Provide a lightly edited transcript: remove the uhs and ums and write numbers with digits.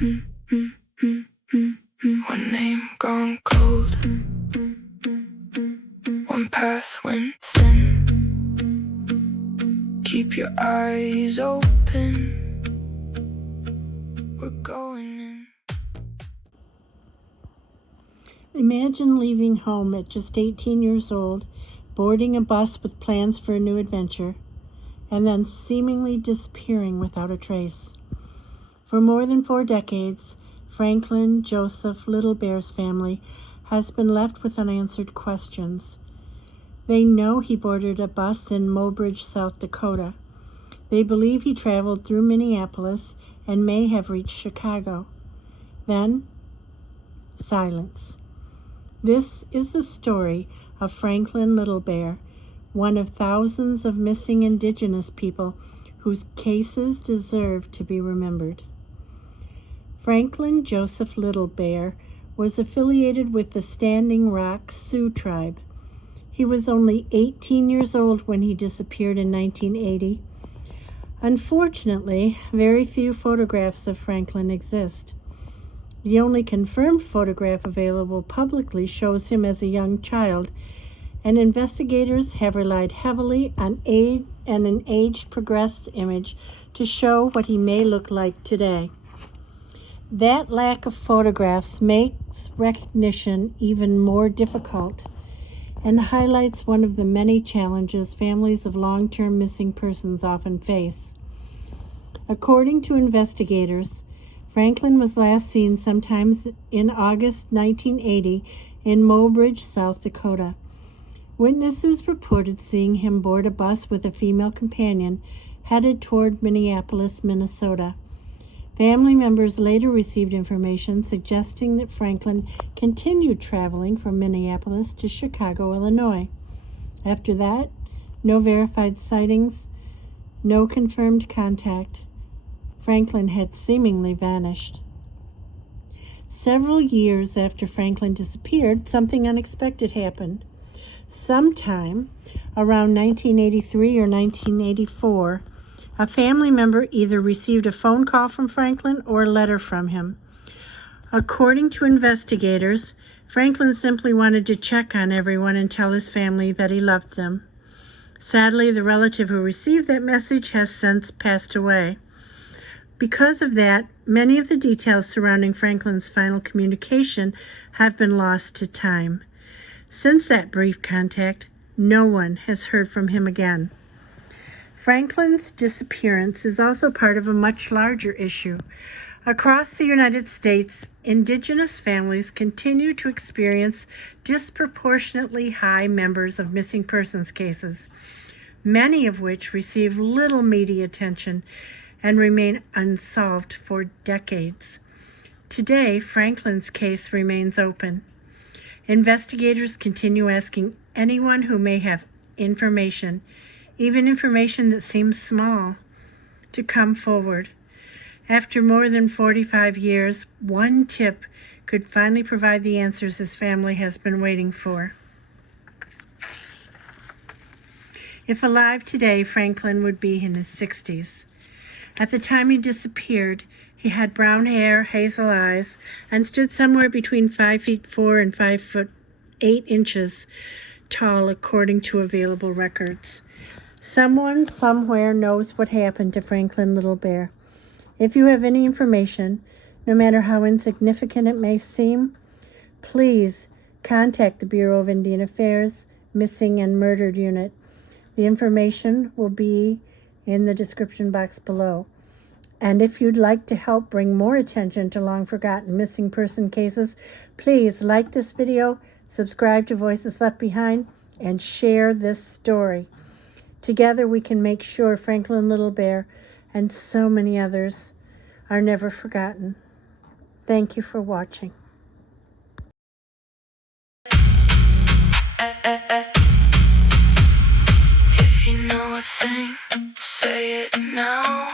One name gone cold, one path went thin. Keep your eyes open, we're going in. Imagine leaving home at just 18 years old, boarding a bus with plans for a new adventure, and then seemingly disappearing without a trace. For more than 4 decades, Franklin Joeseph Little Bear's family has been left with unanswered questions. They know he boarded a bus in Mobridge, South Dakota. They believe he traveled through Minneapolis and may have reached Chicago. Then, silence. This is the story of Franklin Little Bear, one of thousands of missing Indigenous people whose cases deserve to be remembered. Franklin Joeseph Little Bear was affiliated with the Standing Rock Sioux tribe. He was only 18 years old when he disappeared in 1980. Unfortunately, very few photographs of Franklin exist. The only confirmed photograph available publicly shows him as a young child, and investigators have relied heavily on an age-progressed image to show what he may look like today. That lack of photographs makes recognition even more difficult and highlights one of the many challenges families of long-term missing persons often face. According to investigators, Franklin was last seen sometime in August 1980 in Mobridge, South Dakota. Witnesses reported seeing him board a bus with a female companion headed toward Minneapolis, Minnesota. Family members later received information suggesting that Franklin continued traveling from Minneapolis to Chicago, Illinois. After that, no verified sightings, no confirmed contact. Franklin had seemingly vanished. Several years after Franklin disappeared, something unexpected happened. Sometime around 1983 or 1984, a family member either received a phone call from Franklin or a letter from him. According to investigators, Franklin simply wanted to check on everyone and tell his family that he loved them. Sadly, the relative who received that message has since passed away. Because of that, many of the details surrounding Franklin's final communication have been lost to time. Since that brief contact, no one has heard from him again. Franklin's disappearance is also part of a much larger issue. Across the United States, Indigenous families continue to experience disproportionately high numbers of missing persons cases, many of which receive little media attention and remain unsolved for decades. Today, Franklin's case remains open. Investigators continue asking anyone who may have information, even information that seems small, to come forward. After more than 45 years, one tip could finally provide the answers his family has been waiting for. If alive today, Franklin would be in his 60s. At the time he disappeared, he had brown hair, hazel eyes, and stood somewhere between 5'4" and 5'8" tall, according to available records. Someone somewhere knows what happened to Franklin Little Bear. If you have any information, no matter how insignificant it may seem, please contact the Bureau of Indian Affairs Missing and Murdered Unit. The information will be in the description box below. And if you'd like to help bring more attention to long-forgotten missing person cases, please like this video, subscribe to Voices Left Behind, and share this story. Together we can make sure Franklin Little Bear and so many others are never forgotten. Thank you for watching. If you know a thing, say it now.